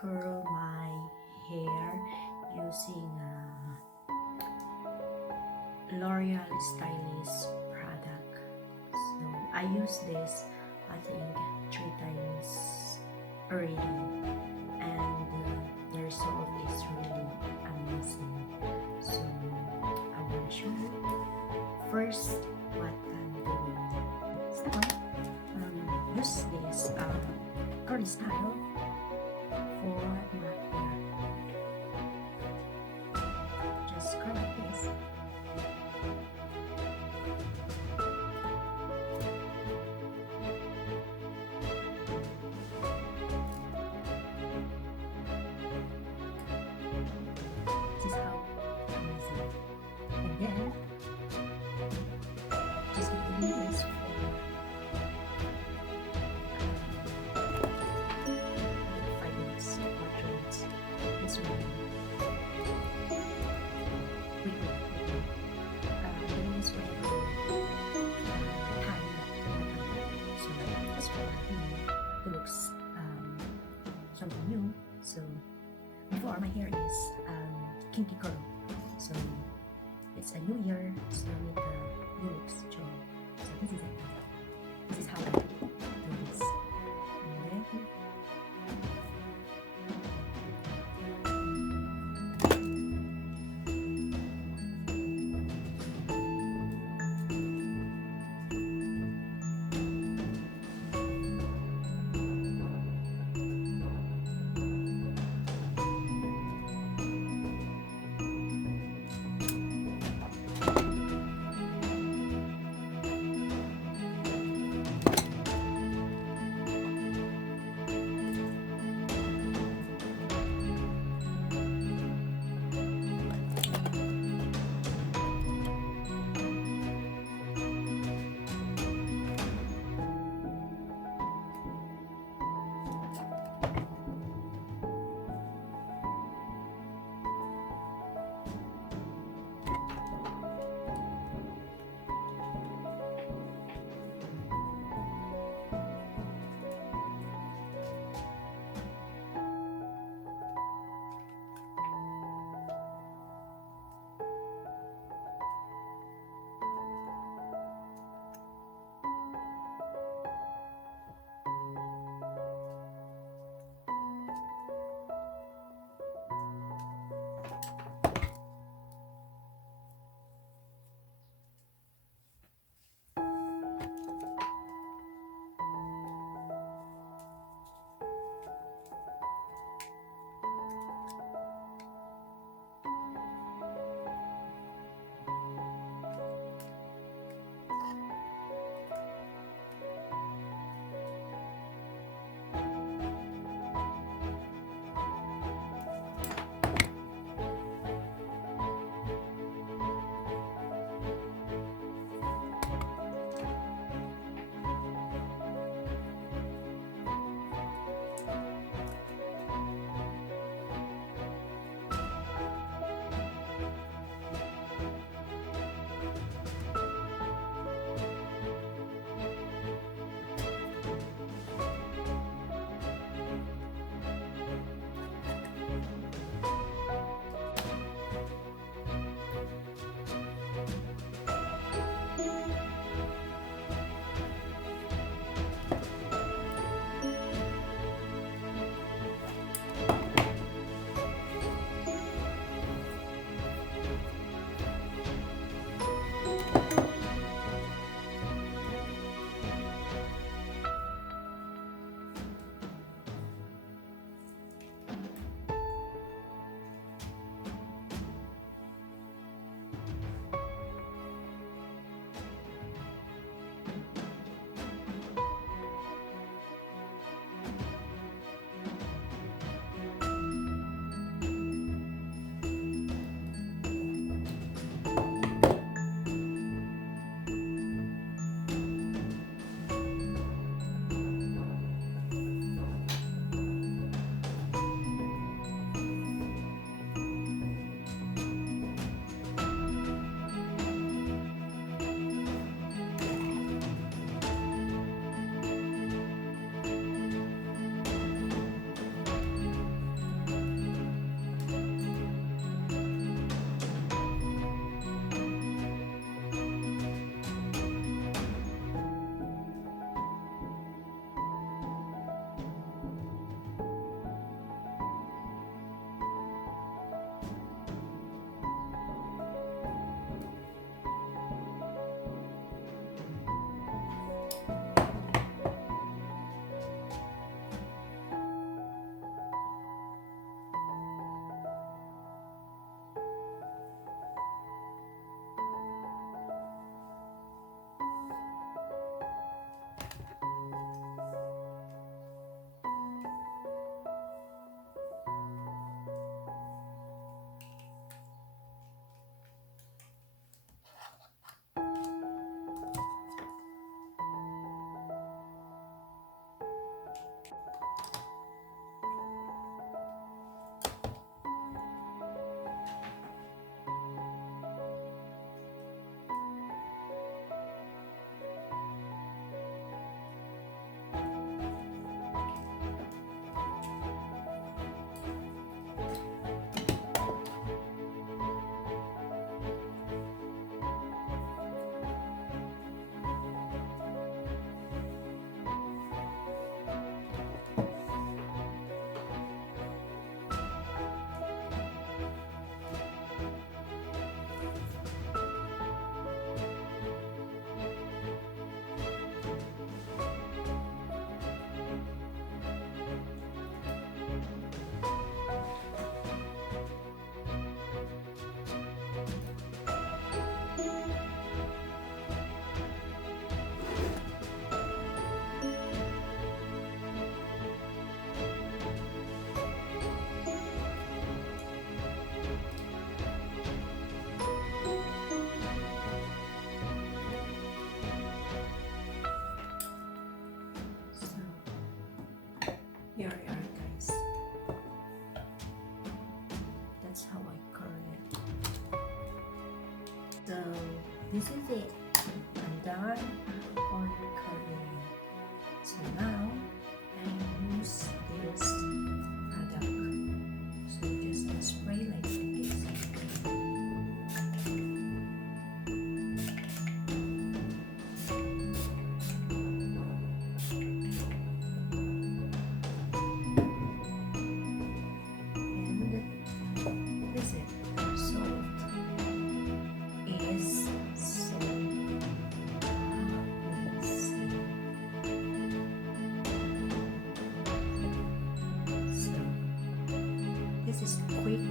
curl my hair using L'Oreal Stylish product. So I use this I think 3 times already, and the result is really amazing. So I will show you first what I'm doing. So use this curly style for my hair. Just curl like this. This is how amazing. And then just give me this for 5 minutes or 3 minutes. This will this will time so that's for it looks something new. So before, my hair is kinky curl, so it's a new year, so with the new looks. So this is it. This is how I do this. And then Here we are, guys. That's how I curl it. So this is it. I'm done on curling. So now I use this product. So just spray like this. And this is so is so easy. So this is quick